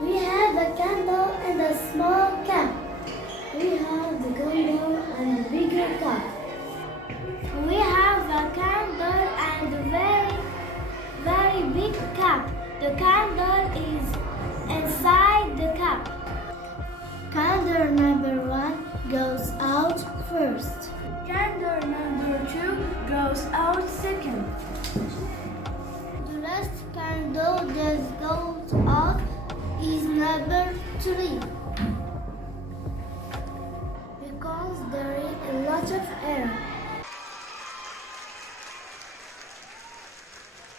We have a candle and a small cup. We have the candle and a bigger cup. We have a candle and a very big cup. The candle is inside the cup. Candle number 1 goes out first. Candle number 2 goes out second. The last candle that goes out is number 3. Because there is a lot of air.